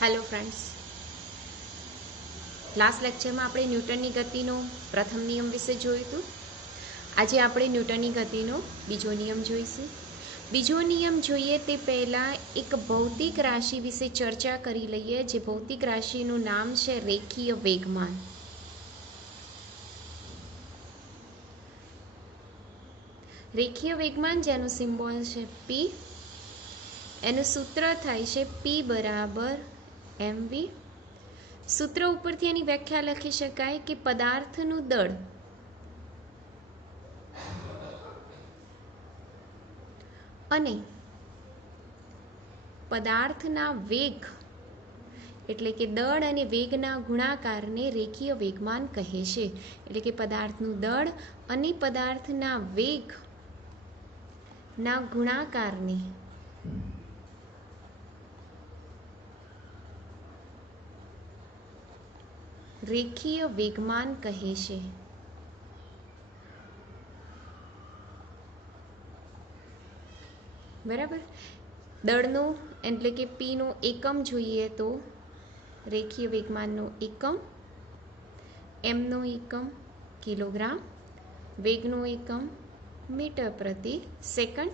Hello friends, last લેક્ચરમાં આપણે ન્યૂટનની ગતિનો પ્રથમ નિયમ વિશે જોયું હતું. આજે આપણે ન્યૂટનની ગતિનો બીજો નિયમ જોઈશું. બીજો નિયમ જોઈએ તે પહેલાં એક ભૌતિક રાશિ વિશે ચર્ચા કરી લઈએ, જે ભૌતિક રાશિનું નામ છે રેખીય વેગમાન. રેખીય વેગમાન જેનું સિમ્બોલ છે P, એનું સૂત્ર થાય છે P બરાબર mv. સૂત્ર ઉપરથી એની વ્યાખ્યા લખી શકાય કે પદાર્થનું દળ અને પદાર્થના વેગ એટલે કે દળ અને વેગના ગુણાકારને રેખીય વેગમાન કહે છે. એટલે કે પદાર્થનું દળ અને પદાર્થના વેગના ગુણાકારને રેખીય વેગમાન કહે છે. બરાબર. દળનો એટલે કે P નો એકમ જોઈએ તો રેખીય વેગમાનનો એકમ, m નો એકમ કિલોગ્રામ, વેગનો એકમ મીટર પ્રતિ સેકન્ડ.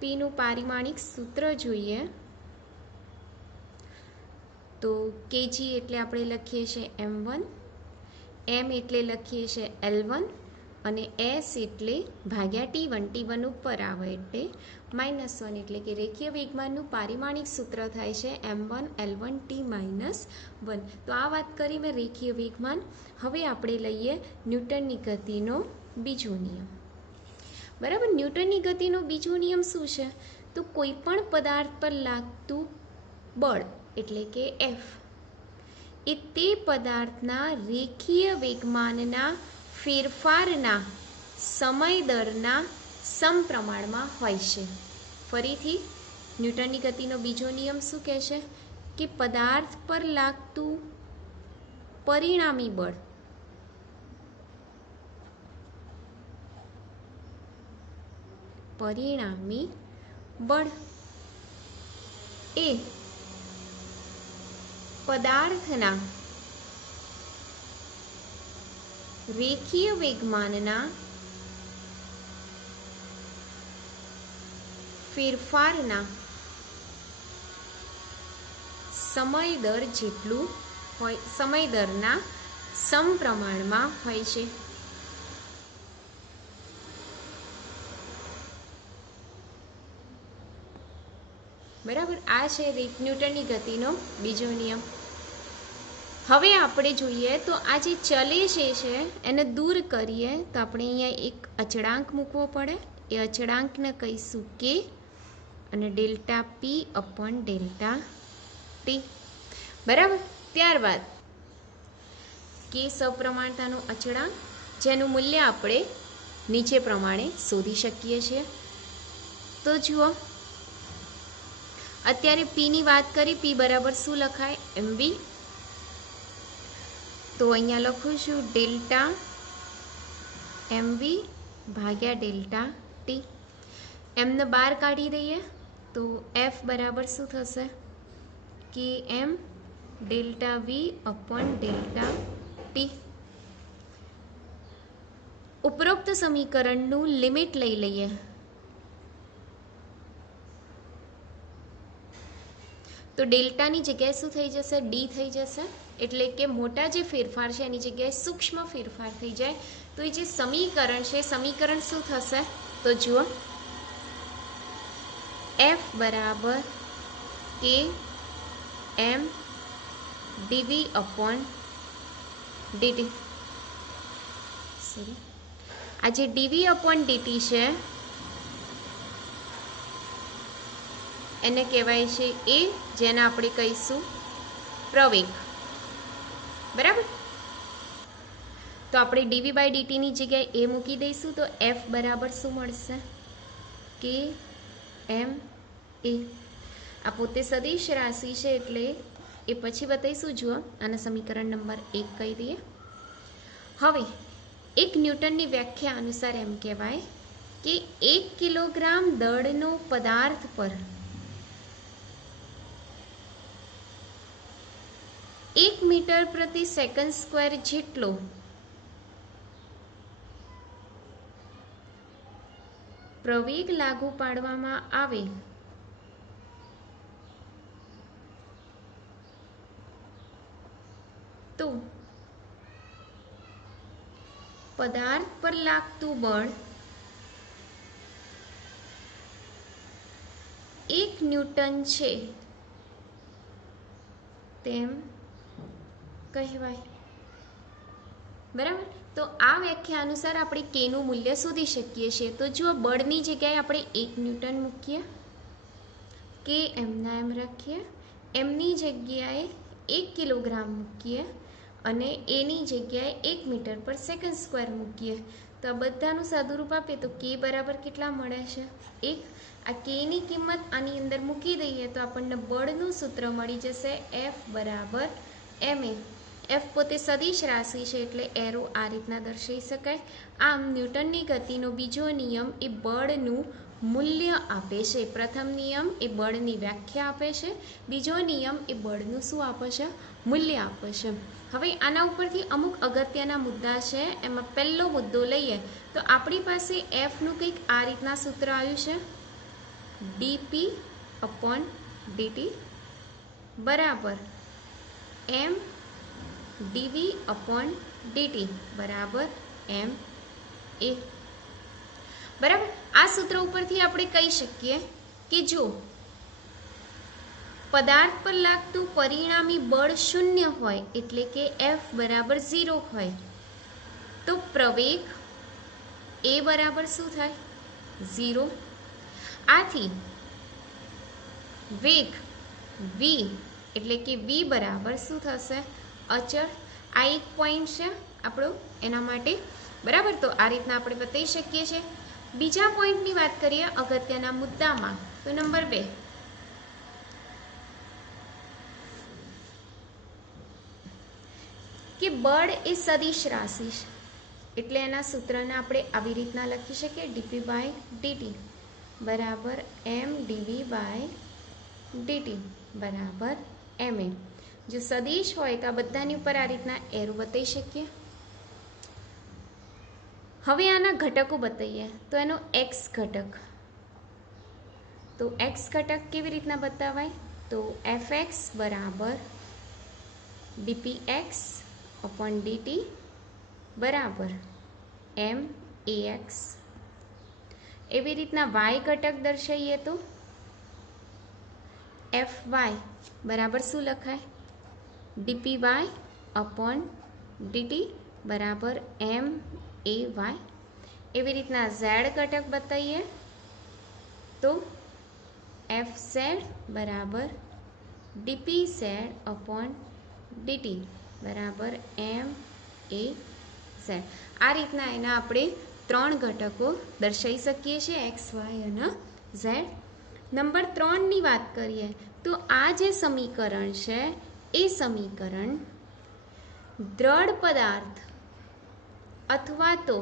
P નું પારિમાણિક સૂત્ર જોઈએ તો kg એટલે આપણે લખીએ છીએ m1, m એટલે લખીએ છીએ l1 અને s એટલે ભાગ્યા t1. t1 ઉપર આવે એટલે -1, એટલે કે રેખીય વેગમાનનું પારિમાણિક સૂત્ર થાય છે m1 l1 t -1. તો આ વાત કરી મેં રેખીય વેગમાન. હવે આપણે લઈએ ન્યૂટનની ગતિનો બીજો નિયમ. બરાબર. ન્યૂટનની ગતિનો બીજો નિયમ શું છે? તો કોઈ પણ પદાર્થ પર લાગતું બળ એટલે કે F એ તે પદાર્થના રેખીય વેગમાનના ફેરફારના સમય દરના સમપ્રમાણમાં હોય છે. ફરીથી ન્યૂટનની ગતિનો બીજો નિયમ શું કહે છે કે પદાર્થ પર લાગતું પરિણામી બળ એ પદાર્થના રેખીય વેગમાનના ફેરફારના સમય દર જેટલું હોય, સમય દરના સમપ્રમાણમાં હોય છે. બરાબર. આ છે ન્યૂટનની ગતિનો બીજો નિયમ. હવે આપણે જોઈએ તો આ જે ચલે છે એને દૂર કરીએ તો આપણે અહીંયા એક અચળાંક મૂકવો પડે. એ અચળાંકને કહીશું કે અને ડેલ્ટા પી અપોન ડેલ્ટા ટી. બરાબર. ત્યારબાદ કે સપ્રમાણતાનો અચળાંક, જેનું મૂલ્ય આપણે નીચે પ્રમાણે શોધી શકીએ છીએ. તો જુઓ, અત્યારે P ની વાત કરી. P બરાબર શું લખાય? mv. તો અહીંયા લખું છું ડેલ્ટા mv ભાગ્યા ડેલ્ટા ટી. એમને બહાર કાઢી દઈએ તો F બરાબર શું થશે? કે m delta v upon delta T. ઉપરોક્ત સમીકરણનું લિમિટ લઈ લઈએ તો ડેલ્ટાની જગ્યાએ શું થઈ જશે? ડી થઈ જશે. એટલે કે મોટા જે ફેરફાર છે એની જગ્યાએ સૂક્ષ્મ ફેરફાર થઈ જાય. તો એ જે સમીકરણ છે, સમીકરણ શું થશે? તો જુઓ, F બરાબર કે એમ ડીવી અપોન ડીટી. આ જે ડીવી અપોન ડીટી છે એને કહેવાય છે એ, જેને આપણે કહીશું પ્રવેગ. બરાબર. તો આપણે ડીવી બાય ડીટીની જગ્યાએ એ મૂકી દઈશું તો F બરાબર શું મળશે? કે એમ એ. આ પોતે સદિશ રાશિ છે એટલે એ પછી બતાવીશું. જુઓ, આના સમીકરણ નંબર 1 કહી દઈએ. હવે એક ન્યૂટનની વ્યાખ્યા અનુસાર એમ કહેવાય કે 1 કિલોગ્રામ દળનો પદાર્થ પર 1 મીટર પ્રતિ સેકન્ડ સ્ક્વેર જેટલો પ્રવેગ લાગુ પાડવામાં આવે તો પદાર્થ પર લાગતું બળ 1 ન્યૂટન છે તેમ કહેવાય। બરાબર, તો આ વ્યાખ્યા અનુસાર આપણે કેનું મૂલ્ય શોધી શકીએ છીએ। તો જો બળની જગ્યાએ આપણે 1 ન્યૂટન મૂકીએ, કે એમના એમ રાખીએ, એમની જગ્યાએ 1 કિલોગ્રામ મૂકીએ અને એની જગ્યાએ 1 મીટર પર સેકન્ડ સ્ક્વેર મૂકીએ, તો આ બધાનું સાદુરૂપ આપીએ તો કે બરાબર કેટલા મળે છે? 1। આ કેની કિંમત આની અંદર મૂકી દઈએ તો આપણને બળનું સૂત્ર મળી જશે F બરાબર ma। એફ પોતે સદિશ રાશિ છે એટલે એરો આ રીતના દર્શાવી શકાય। આમ ન્યૂટનની ગતિનો બીજો નિયમ એ બળનું મૂલ્ય આપે છે। પ્રથમ નિયમ એ બળની વ્યાખ્યા આપે છે, બીજો નિયમ એ બળનું શું આપે છે? મૂલ્ય આપે છે। હવે આના ઉપરથી અમુક અગત્યના મુદ્દા છે। એમાં પહેલો મુદ્દો લઈએ તો આપણી પાસે એફનું કંઈક આ રીતના સૂત્ર આવ્યું છે, dp/dt બરાબર m dv/dt બરાબર ma। બરાબર, આ સૂત્ર ઉપરથી આપણે કહી શકીએ કે જો પદાર્થ પર લાગતું પરિણામી બળ 0 હોય એટલે કે F બરાબર 0 હોય તો પ્રવેગ a બરાબર શું થાય? 0। આથી વેગ v એટલે કે v બરાબર શું થશે? અચળ। આ એક પોઈન્ટ છે આપણો એના માટે। બરાબર, તો આ રીતના આપણે બતાવી શકીએ છીએ। બીજા પોઈન્ટની વાત કરીએ અગત્યના મુદ્દામાં, તો નંબર 2 કે બળ એ સદિશ રાશિ છે એટલે એના સૂત્રને આપણે આવી રીતના લખી શકીએ, dp/dt બરાબર m dv/dt બરાબર ma। જો સદિશ હોય તો આ બધાની ઉપર આ રીતના એરો બતાવી શકીએ। હવે આના ઘટકો બતાવીએ તો એનો x ઘટક, તો x ઘટક કેવી રીતના બતાવાય? તો fx બરાબર dpx/dt બરાબર max। એવી રીતના y ઘટક દર્શાવીએ તો fy બરાબર શું લખાય? dpy/dt બરાબર may। એવી રીતના z ઘટક બતાવીએ તો fz બરાબર dpz/dt બરાબર maz। આ રીતના એના આપણે 3 ઘટકો દર્શાવી શકીએ છીએ, x, y અને z। નંબર 3ની વાત કરીએ તો આ જે સમીકરણ છે એ સમીકરણ દ્રઢ પદાર્થ અથવા તો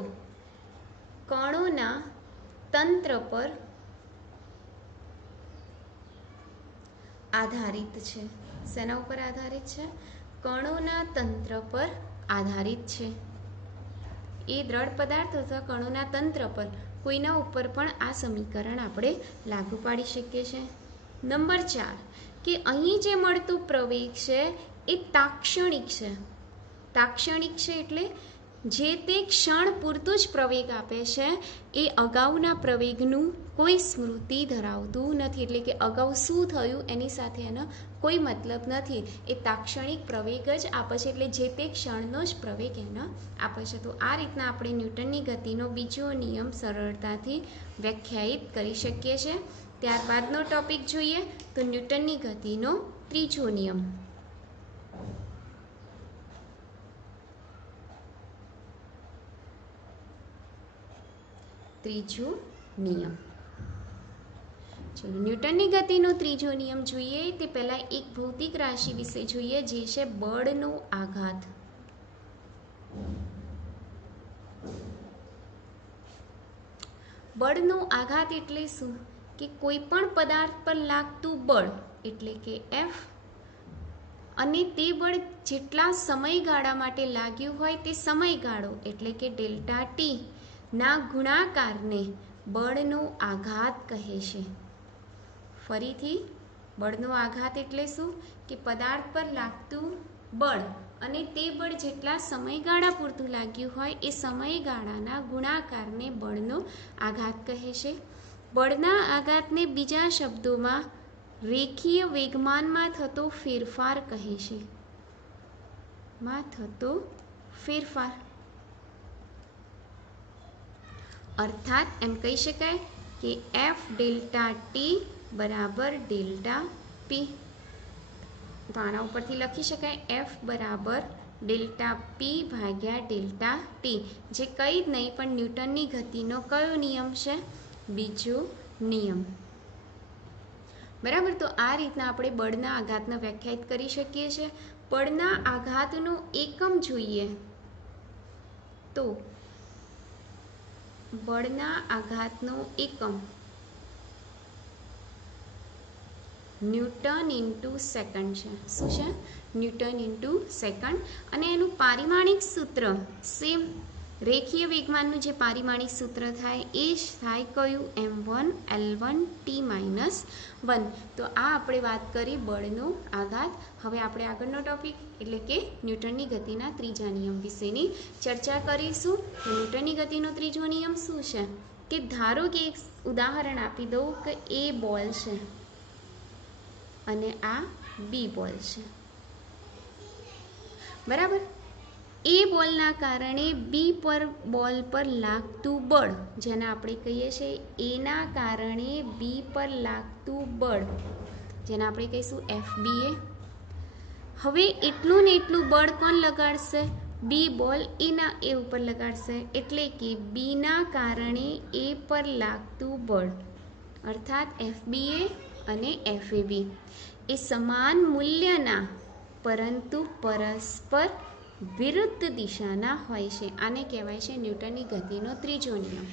કણોના તંત્ર પર આધારિત છે। શેના ઉપર આધારિત છે? કણોના તંત્ર પર આધારિત છે। એ દ્રઢ પદાર્થ અથવા કણોના તંત્ર પર કોઈના ઉપર પણ આ સમીકરણ આપણે લાગુ પાડી શકીએ છીએ। નંબર 4 કે અહીં જે મળતું પ્રવેગ છે એ તાક્ષણિક છે। તાક્ષણિક છે એટલે જે તે ક્ષણ પૂરતું જ પ્રવેગ આપે છે, એ અગાઉના પ્રવેગનું કોઈ સ્મૃતિ ધરાવતું નથી, એટલે કે અગાઉ શું થયું એની સાથે એનો કોઈ મતલબ નથી। એ તાક્ષણિક પ્રવેગ જ આપે છે, એટલે જે તે ક્ષણનો જ પ્રવેગ એને આપે છે। તો આ રીતના આપણે ન્યૂટનની ગતિનો બીજો નિયમ સરળતાથી વ્યાખ્યાયિત કરી શકીએ છીએ। ત્યારબાદનો ટોપિક જોઈએ તો ન્યૂટનની ગતિનો ત્રીજો નિયમ। ત્રીજો નિયમ, ચલો ન્યૂટનની ગતિનો ત્રીજો નિયમ જોઈએ તે પહેલા એક ભૌતિક રાશિ વિશે જોઈએ જે છે બળનો આઘાત। બળનો આઘાત એટલે શું? કે કોઈ પણ પદાર્થ પર લાગતું બળ એટલે કે F અને તે બળ જેટલા સમયગાળા માટે લાગ્યું હોય તે સમયગાળો એટલે કે ડેલ્ટા ટી ના ગુણાકારને બળનો આઘાત કહે છે. ફરીથી બળનો આઘાત એટલે શું કે પદાર્થ પર લાગતું બળ અને તે બળ જેટલા સમયગાળા પૂરતું લાગ્યું હોય એ સમયગાળાના ગુણાકારને બળનો આઘાત કહે છે. બળના આઘાતને બીજા શબ્દોમાં રેખીય વેગમાનમાં થતો ફેરફાર કહે છે. ફેરફાર અર્થાત એમ કહી શકાય કે એફ ડેલ્ટા ટી બરાબર ડેલ્ટા પી. તો આના ઉપરથી લખી શકાય એફ બરાબર ડેલ્ટા પી ભાગ્યા ડેલ્ટા ટી, જે કંઈ જ નહીં પણ ન્યૂટનની ગતિનો કયો નિયમ છે? બીજો નિયમ. બરાબર. તો આ રીતના આપણે બળના આઘાતને વ્યાખ્યાયિત કરી શકીએ છીએ. બળના આઘાતનો એકમ જોઈએ તો બળના આઘાતનો એકમ ન્યૂટન ઇન્ટુ સેકન્ડ છે. શું છે? Newton into second. અને એનું પારિમાણિક સૂત્ર સેમ રેખીય વેગમાનનું જે પારિમાણિક સૂત્ર થાય એ જ થાય કયું? m1 l1 t - 1. તો આ આપણે વાત કરી બળનો આઘાત. હવે આપણે આગળનો ટોપિક એટલે કે ન્યૂટનની ગતિના ત્રીજા નિયમ વિશેની ચર્ચા કરીશું. તો ન્યૂટનની ગતિનો ત્રીજો નિયમ શું છે? કે ધારો કે એક ઉદાહરણ આપી દઉં કે એ બોલ છે અને આ બી બોલ છે. બરાબર. એ બોલના કારણે બી પર બોલ પર લાગતું બળ, જેને આપણે કહીએ છીએ એના કારણે બી પર લાગતું બળ, જેને આપણે કહીશું FBA. હવે એટલું ને એટલું બળ કોણ લગાડશે? બી બોલ એના એ ઉપર લગાડશે, એટલે કે બીના કારણે એ પર લાગતું બળ અર્થાત FBA અને FAB એ સમાન મૂલ્યના પરંતુ પરસ્પર વિરુદ્ધ દિશાના હોય છે. આને કહેવાય છે ન્યૂટનની ગતિનો ત્રીજો નિયમ.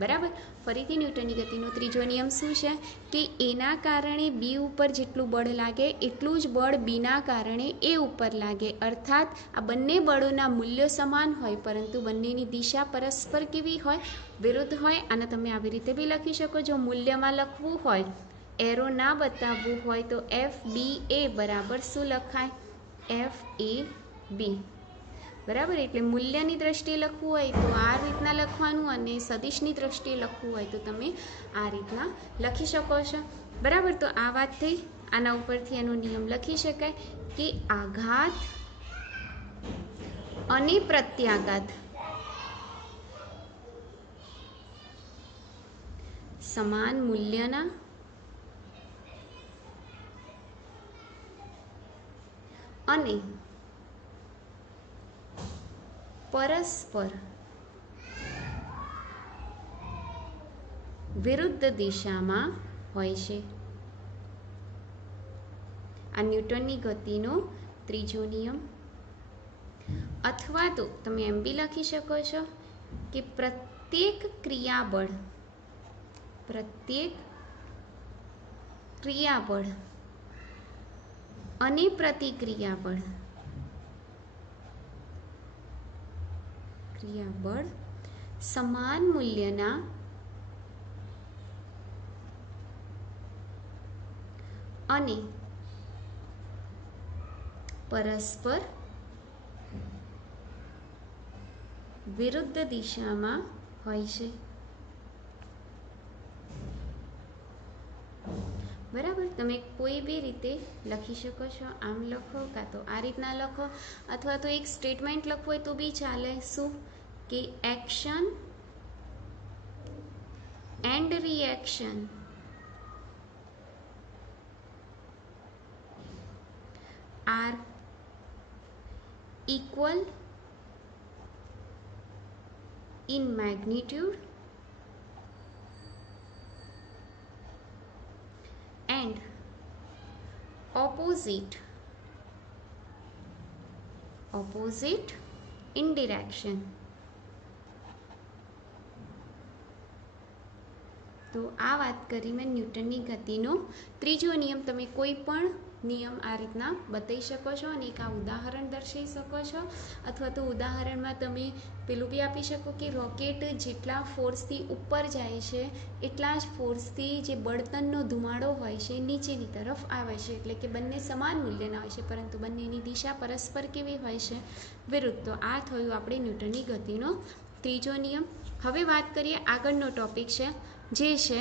બરાબર. ફરીથી ન્યૂટનની ગતિનો ત્રીજો નિયમ શું છે? કે એના કારણે બી ઉપર જેટલું બળ લાગે એટલું જ બળ બીના કારણે એ ઉપર લાગે. અર્થાત આ બંને બળોના મૂલ્યો સમાન હોય પરંતુ બંનેની દિશા પરસ્પર કેવી હોય? વિરુદ્ધ હોય. અને તમે આવી રીતે બી લખી શકો. જો મૂલ્યમાં લખવું હોય, એરો ના બતાવવું હોય તો FBA બરાબર શું લખાય? FAB. બરાબર. એટલે મૂલ્યની દ્રષ્ટિએ લખવું હોય તો આ રીતના લખવાનું અને સદિશની દ્રષ્ટિએ લખવું હોય તો તમે આ રીતના લખી શકો છો. બરાબર. તો આ વાત થઈ. આના ઉપરથી એનો નિયમ લખી શકાય કે આઘાત અને પ્રત્યાઘાત સમાન મૂલ્યના અને પરસ્પર વિરુદ્ધ દિશામાં હોય છે. આ ન્યૂટનની ગતિનો ત્રીજો નિયમ. અથવા તો તમે એમ બી લખી શકો છો કે પ્રત્યેક ક્રિયાબળ અને પ્રતિક્રિયાબળ સમાન મૂલ્યના અને પરસ્પર વિરુદ્ધ દિશામાં હોય છે. બરાબર. તમે કોઈ બી રીતે લખી શકો છો. આમ લખો કાં તો આ રીતના લખો, અથવા તો એક સ્ટેટમેન્ટ લખવું હોય તો બી ચાલે. શું? કે action and reaction are equal in magnitude and opposite in direction. તો આ વાત કરી મેં ન્યૂટનની ગતિનો ત્રીજો નિયમ. તમે કોઈ પણ નિયમ આ રીતના બતાવી શકો છો અને એક આ ઉદાહરણ દર્શાવી શકો છો, અથવા તો ઉદાહરણમાં તમે પેલું બી આપી શકો કે રોકેટ જેટલા ફોર્સથી ઉપર જાય છે એટલા જ ફોર્સથી જે બળતણનો ધુમાડો હોય છે નીચેની તરફ આવે છે, એટલે કે બંને સમાન મૂલ્યના હોય છે પરંતુ બંનેની દિશા પરસ્પર કેવી હોય છે, વિરુદ્ધ. તો આ થયું આપણે ન્યૂટનની ગતિનો ત્રીજો નિયમ. હવે વાત કરીએ આગળનો ટોપિક છે જે છે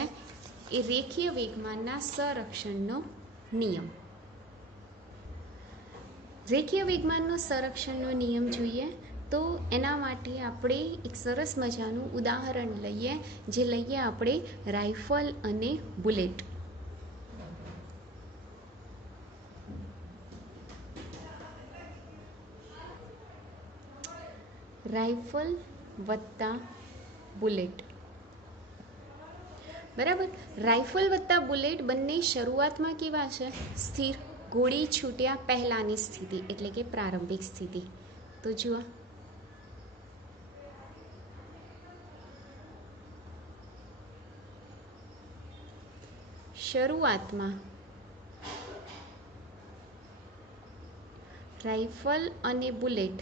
એ રેખીય વેગમાનના સંરક્ષણનો નિયમ. રેખીય વેગમાનનો સંરક્ષણનો નિયમ જોઈએ તો એના માટે આપણે એક સરસ મજાનું ઉદાહરણ લઈએ, જે લઈએ આપણે રાઇફલ અને બુલેટ. રાઇફલ વત્તા બુલેટ. બરાબર, રાઇફલ વત્તા બુલેટ બંને શરૂઆતમાં કેવા છે? સ્થિર. ગોળી છૂટ્યા પહેલાની સ્થિતિ એટલે કે પ્રારંભિક સ્થિતિ. તો જુઓ, શરૂઆતમાં રાઇફલ અને બુલેટ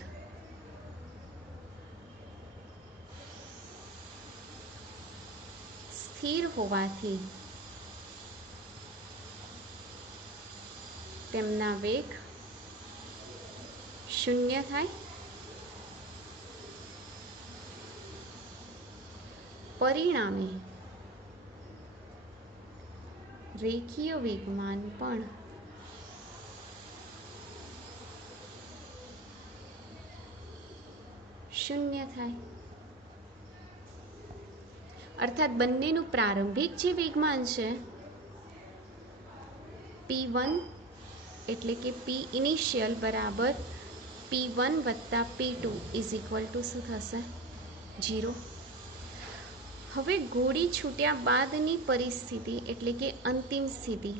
સ્થિર હોવાથી તેમના વેગ શૂન્ય થાય. પરિણામે રેખીય વેગમાન પણ શૂન્ય થાય. અર્થાત બંનેનું પ્રારંભિક જે વેગમાન છે P1 એટલે કે P ઇનિશિયલ બરાબર P1 વત્તા P2 ઇઝ ઇક્વલ ટુ શું થશે? 0. હવે ગોળી છૂટ્યા બાદની પરિસ્થિતિ એટલે કે અંતિમ સ્થિતિ.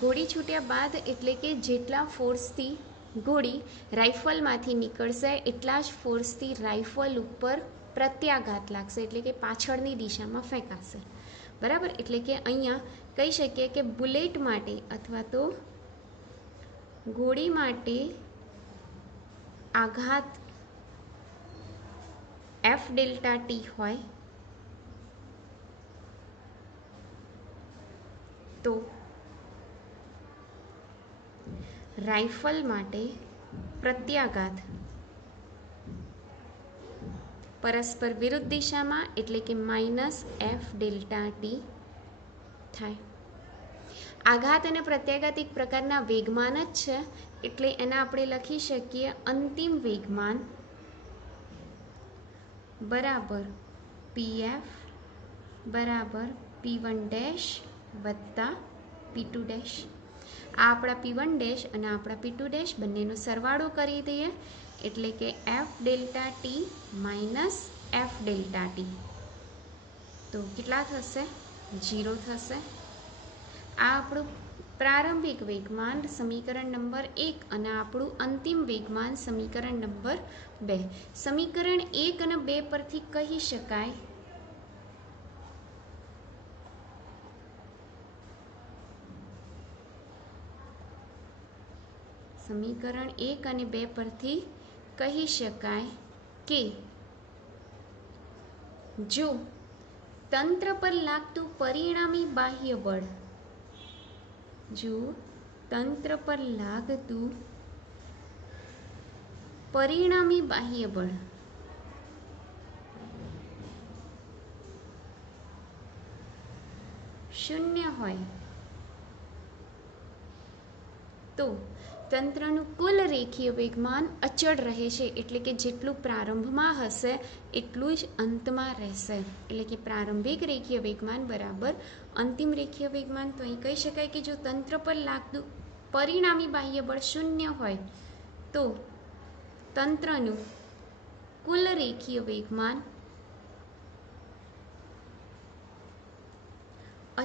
ગોળી છૂટ્યા બાદ એટલે કે જેટલા ફોર્સથી ગોળી રાઇફલમાંથી નીકળશે એટલા જ ફોર્સથી રાઇફલ ઉપર પ્રત્યાઘાત લાગશે, એટલે કે પાછળની દિશામાં ફેંકાશે. બરાબર, એટલે કે અહીંયા કહી શકીએ કે બુલેટ માટે અથવા તો ગોળી માટે આઘાત F ડેલ્ટા ટી હોય તો રાઇફલ માટે પ્રત્યાઘાત પરસ્પર વિરુદ્ધ દિશામાં એટલે કે -F ડેલ્ટા ટી થાય. આઘાત અને પ્રત્યાઘાત એક પ્રકારના વેગમાન જ છે, એટલે એના આપણે લખી શકીએ અંતિમ વેગમાન બરાબર PF બરાબર P1 ડેશ વત્તા P2 ડેશ. આ આપણા P1 ડેશ અને આપણા P2 ડેશ બંનેનો સરવાળો કરી દઈએ એટલે કે F delta T minus F delta T. તો કેટલા થશે? 0 થશે. આ આપણું પ્રારંભિક વેગમાન સમીકરણ નંબર 1 અને આપણું અંતિમ વેગમાન સમીકરણ નંબર 2. સમીકરણ 1 અને 2 પરથી કહી શકાય સમીકરણ 1 અને 2 પરથી કહી શકાય કે જો તંત્ર પર લાગતું પરિણામી બાહ્ય બળ, જો તંત્ર પર લાગતું પરિણામી બાહ્ય બળ શૂન્ય હોય તો તંત્રનું કુલ રેખીય વેગમાન અચળ રહે છે, એટલે કે જેટલું પ્રારંભમાં હશે એટલું જ અંતમાં રહેશે, એટલે કે પ્રારંભિક રેખીય વેગમાન બરાબર અંતિમ રેખીય વેગમાન. તો અહીં કહી શકાય કે જો તંત્ર પર લાગતું પરિણામી બાહ્ય બળ શૂન્ય હોય તો તંત્રનું કુલ રેખીય વેગમાન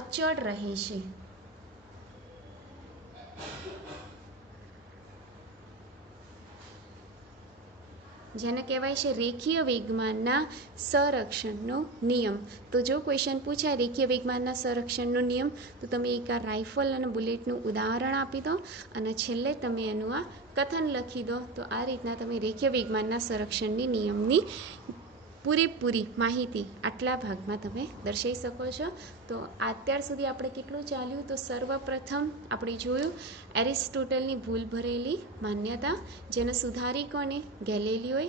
અચળ રહે છે. જેને કહેવાય છે રેખીય વેગમાનના સંરક્ષણનો નિયમ. તો જો ક્વેશ્ચન પૂછાય રેખીય વેગમાનના સંરક્ષણનો નિયમ, તો તમે એક આ રાઇફલ અને બુલેટનું ઉદાહરણ આપી દો અને છેલ્લે તમે એનું આ કથન લખી દો. તો આ રીતના તમે રેખીય વેગમાનના સંરક્ષણની નિયમની પૂરેપૂરી માહિતી આટલા ભાગમાં તમે દર્શાવી શકો છો. તો અત્યાર સુધી આપણે કેટલું ચાલ્યું? તો સર્વપ્રથમ આપણે જોયું એરિસ્ટોટલની ભૂલ ભરેલી માન્યતા, જેને સુધારી કોને? ગેલિલિયોએ.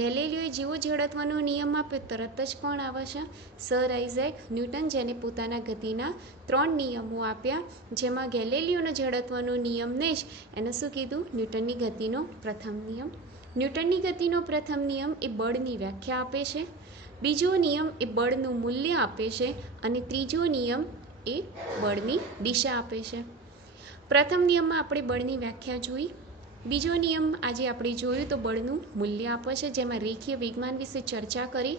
ગેલિલિયોએ જેવો જડત્વનો નિયમ આપ્યો તરત જ કોણ આવે છે? સર આઇઝેક ન્યૂટન, જેને પોતાના ગતિના 3 નિયમો આપ્યા, જેમાં ગેલિલિયોનો જડત્વનો નિયમને જ એને શું કીધું? ન્યૂટનની ગતિનો પ્રથમ નિયમ. ન્યૂટનની ગતિનો પ્રથમ નિયમ એ બળની વ્યાખ્યા આપે છે, બીજો નિયમ એ બળનું મૂલ્ય આપે છે અને ત્રીજો નિયમ એ બળની દિશા આપે છે. પ્રથમ નિયમમાં આપણે બળની વ્યાખ્યા જોઈ, બીજો નિયમ આજે આપણે જોયું તો બળનું મૂલ્ય આપે છે, જેમાં રેખીય વેગમાન વિશે ચર્ચા કરી.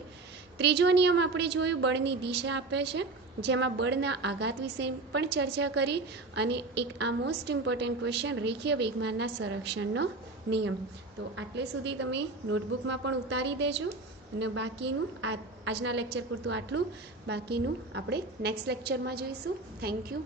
ત્રીજો નિયમ આપણે જોયું બળની દિશા આપે છે, જેમાં બળના આઘાત વિશે પણ ચર્ચા કરી. અને એક આ મોસ્ટ ઇમ્પોર્ટન્ટ ક્વેશ્ચન રેખીય વેગમાનના સંરક્ષણનો નિયમ. તો આટલે સુધી તમે નોટબુકમાં પણ ઉતારી દેજો અને બાકીનું આજના લેક્ચર પૂરતું આટલું, બાકીનું આપણે નેક્સ્ટ લેક્ચરમાં જોઈશું. Thank you.